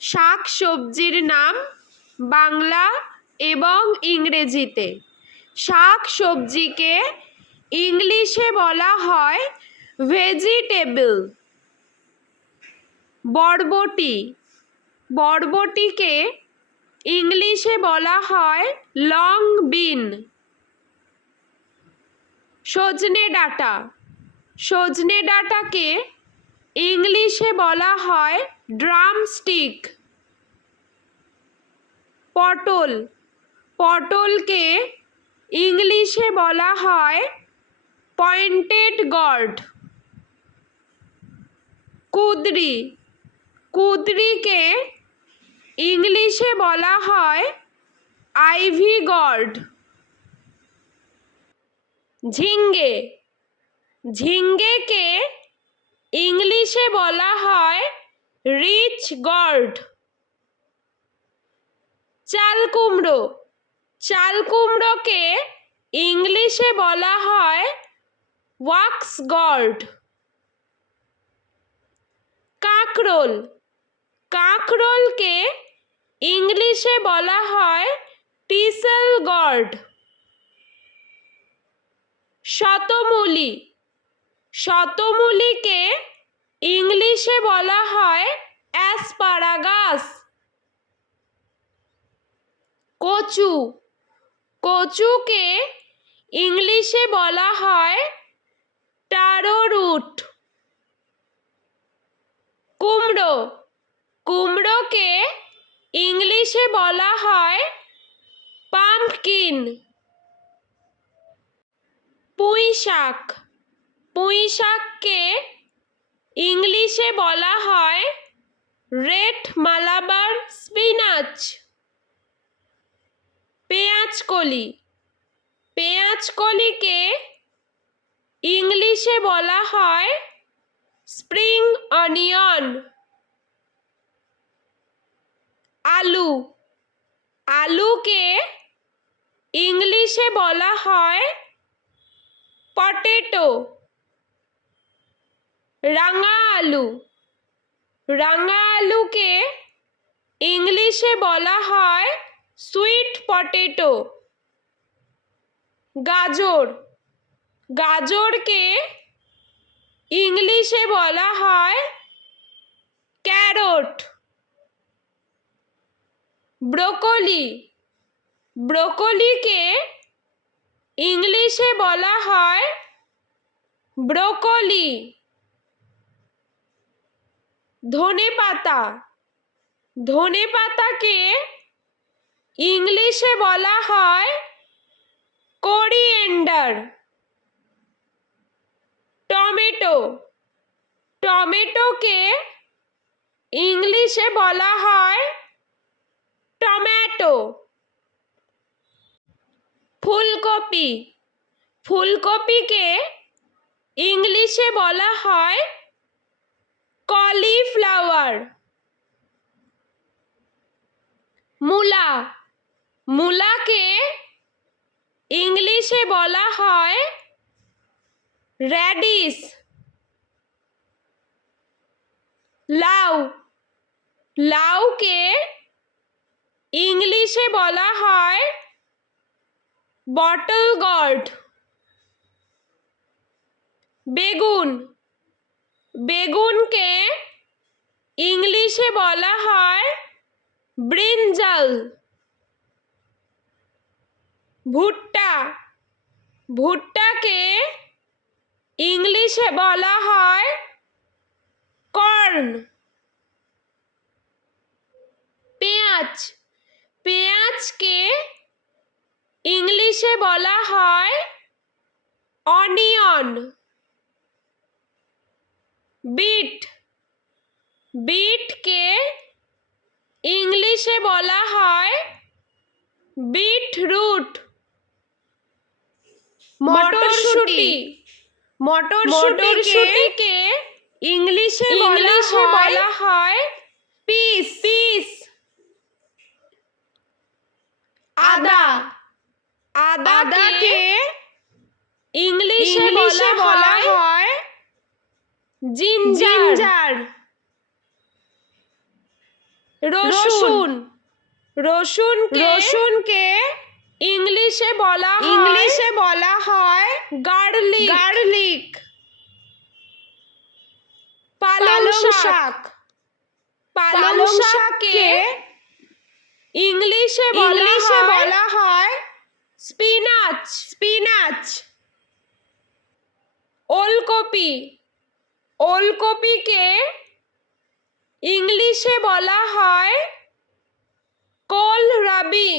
শাক সবজির নাম বাংলা এবং ইংরেজিতে। শাক সবজিকে ইংলিশে বলা হয় ভেজিটেবল। বরবটি, বরবটিকে ইংলিশে বলা হয় লং বিন। সজনে ডাঁটা, সজনে ডাঁটাকে ইংলিশে বলা হয় ড্রামস্টিক। পটল, পটলকে ইংলিশে বলা হয় পয়েন্টেড গর্ড। কুঁদরি, কুঁদরিকে ইংলিশে বলা হয় আইভি গর্ড। ঝিঙ্গে, ঝিঙ্গেকে ইংলিশে বলা হয় রিচ গর্ড। চাল কুমড়ো, চাল কুমড়োকে ইংলিশে বলা হয় ওয়াক্স গর্ড। কাঁকরোল, কাঁকরোলকে ইংলিশে বলা হয় টিসেল গর্ড। শতমূলি, শতমূলিকে ইংলিশে বলা হয় অ্যাসপারাগাস। কচু, কচুকে ইংলিশে বলা হয় টারো রুট। কুমড়ো, কুমড়োকে ইংলিশে বলা হয় পাম্পকিন। পুঁই শাক, পুঁই শাককে ইংলিশে বলা হয় রেড মালাবার স্পিনাচ। পেঁয়াজকলি, পেঁয়াজকলিকে ইংলিশে বলা হয় স্প্রিং অনিয়ন। আলু, আলুকে ইংলিশে বলা হয় পটেটো। রাঙা আলু, রাঙা আলুকে ইংলিশে বলা হয় সুইট পটেটো। গাজর, গাজরকে ইংলিশে বলা হয় ক্যারট। ব্রোকলি, ব্রোকলিকে ইংলিশে বলা হয় ব্রোকলি। ধনেপাতা, ধনেপাতাকে ইংলিশে বলা হয় কোরিয়েন্ডার। টমেটো, টমেটোকে ইংলিশে বলা হয় টমেটো। ফুলকপি, ফুলকপিকে ইংলিশে বলা হয় কলিফ্লাওয়ার। মূলা, মূলাকে ইংলিশে বলা হয় র্যাডিশ। লাউ, লাউকে ইংলিশে বলা হয় বটল গর্ড। বেগুন, বেগুনকে ইংলিশে বলা হয় ব্রিনজাল। ভুট্টা, ভুট্টাকে ইংলিশে বলা হয় কর্ন। পেঁয়াজ, পেঁয়াজকে ইংলিশে বলা হয় অনিয়ন। বিট, বিটকে ইংলিশে বলা হয় বিটরুট। মটরশুঁটি, মটরশুঁটিকে ইংলিশে বলা হয় পিস। পিস। আদা, আদাকে ইংলিশে বলা হয় জিঞ্জার। রসুন। রসুনকে ইংলিশে বলা হয় গার্লিক। পালং শাক। পালং শাককে ইংলিশে বলা হয় স্পিনাচ। ওলকপিকে ইংলিশে বলা হয় কোলরাবি।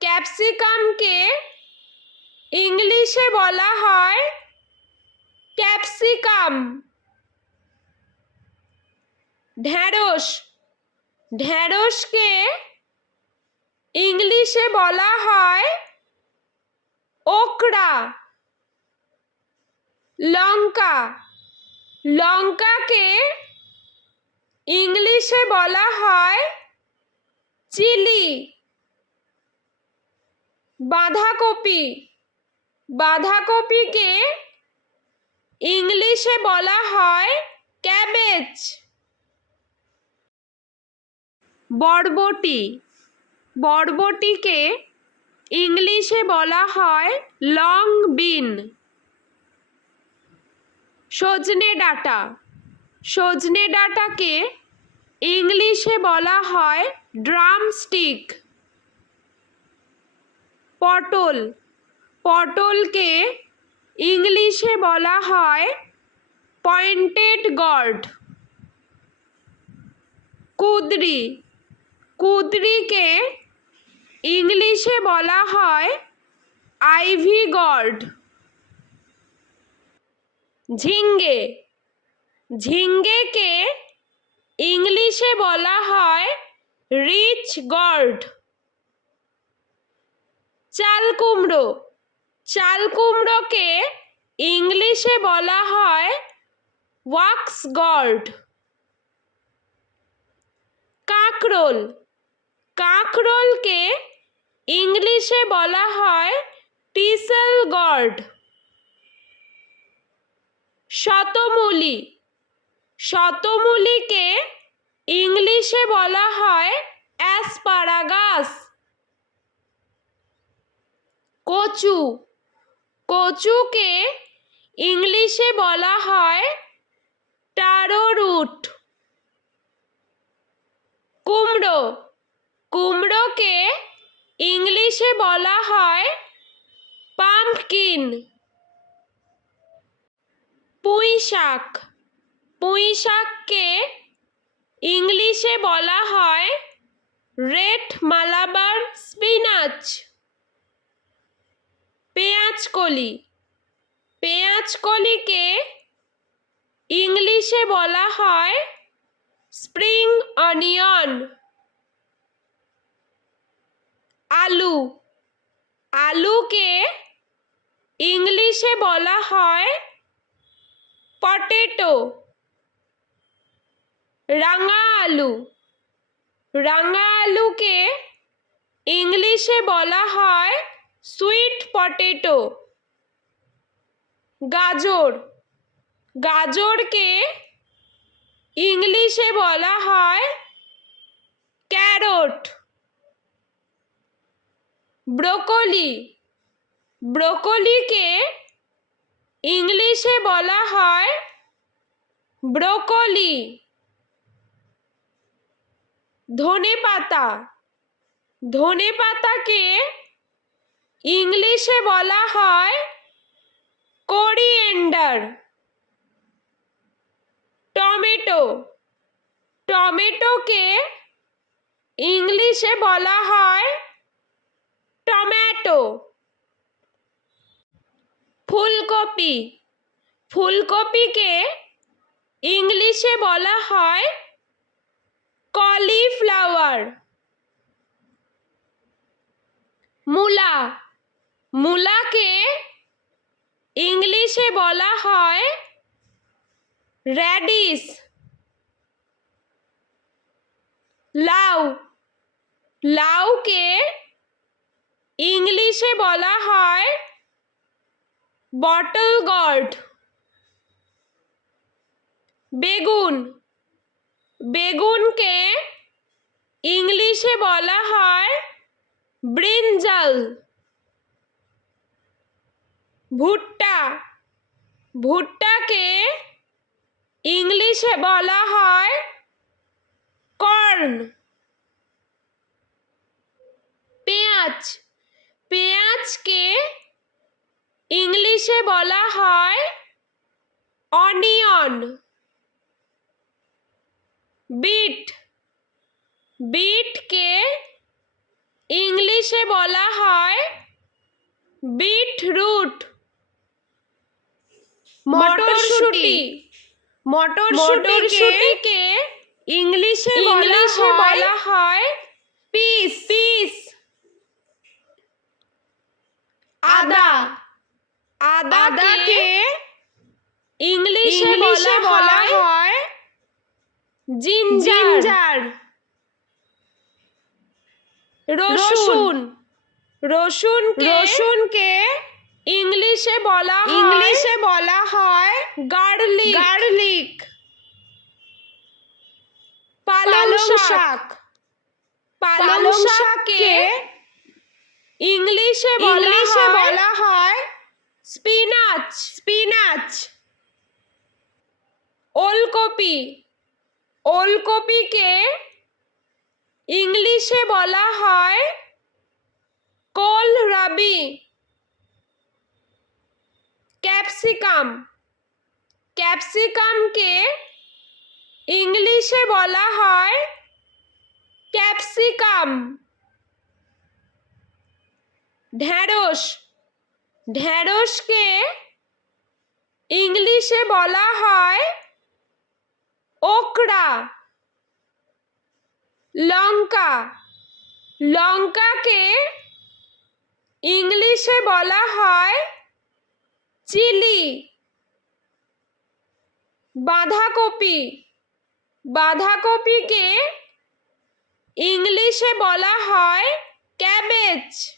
ক্যাপসিকামকে ইংলিশে বলা হয় ক্যাপসিকাম। ঢেঁড়সকে ইংলিশে বলা হয় ওকরা। লঙ্কাকে ইংলিশে বলা হয় চিলি। বাঁধাকপিকে ইংলিশে বলা হয় ক্যাবেজ। বরবটিকে ইংলিশে বলা হয় লং বিন। সজনে ডাঁটাকে ইংলিশে বলা হয় ড্রামস্টিক। পটলকে ইংলিশে বলা হয় পয়েন্টেড গর্ড। কুঁদরিকে ইংলিশে বলা হয় আইভি গর্ড। ঝিঙ্গেকে ইংলিশে বলা হয় রিচ গর্ড। চালকুমড়োকে ইংলিশে বলা হয় ওয়াক্স গর্ড। কাঁকরোলকে ইংলিশে বলা হয় টিসেল গর্ড। শতমূলিকে ইংলিশে বলা হয় অ্যাসপারাগাস। কচুকে ইংলিশে বলা হয় টারো রুট। কুমড়োকে ইংলিশে বলা হয় পাম্পকিন। পুঁইশাককে ইংলিশে বলা হয় রেড মালাবার স্পিনাচ। পেঁয়াজকলিকে ইংলিশে বলা হয় স্প্রিং অনিয়ন। আলুকে ইংলিশে বলা হয় পটেটো। রাঙা আলুকে ইংলিশে বলা হয় সুইট পটেটো। গাজরকে ইংলিশে বলা হয় ক্যারট। ব্রোকলিকে ইংলিশে বলা হয় ব্রোকলি। ধনেপাতাকে ইংলিশে বলা হয় কোরিয়েন্ডার। টমেটোকে ইংলিশে বলা হয় টমেটো। ফুলকপিকে ইংলিশে বলা হয় কলিফ্লাওয়ার। মূলাকে ইংলিশে বলা হয় র্যাডিশ। লাউকে ইংলিশে বলা হয় বটল গর্ড। বেগুন, বেগুনকে ইংলিশে বলা হয় ব্রিনজাল। ভুট্টা, ভুট্টাকে ইংলিশে বলা হয় কর্ন। পেঁয়াজ, পেঁয়াজকে ইংলিশে বলা হয় অনিয়ন। বিট, বিটকে ইংলিশে বলা হয় বিটরুট। মটরশুঁটি, মটরশুঁটিকে ইংলিশে বলা হয় পিস। পিস। আদা, আদাকে ইংলিশে বলা হয় জিঞ্জার। রসুন, রসুনকে ইংলিশে বলা হয় গার্লিক। পালং শাক, পালং শাককে ইংলিশে বলা হয় স্পিনাচ। ওলকপি, ওলকপিকে ইংলিশে বলা হয় কোলরাবি। ক্যাপসিকাম, ক্যাপসিকামকে ইংলিশে বলা হয় ক্যাপসিকাম। ঢেঁড়স, ঢেঁড়সকে ইংলিশে বলা হয় ওকরা। লঙ্কা, লঙ্কাকে ইংলিশে বলা হয় চিলি। বাঁধাকপি, বাঁধাকপিকে ইংলিশে বলা হয় ক্যাবেজ।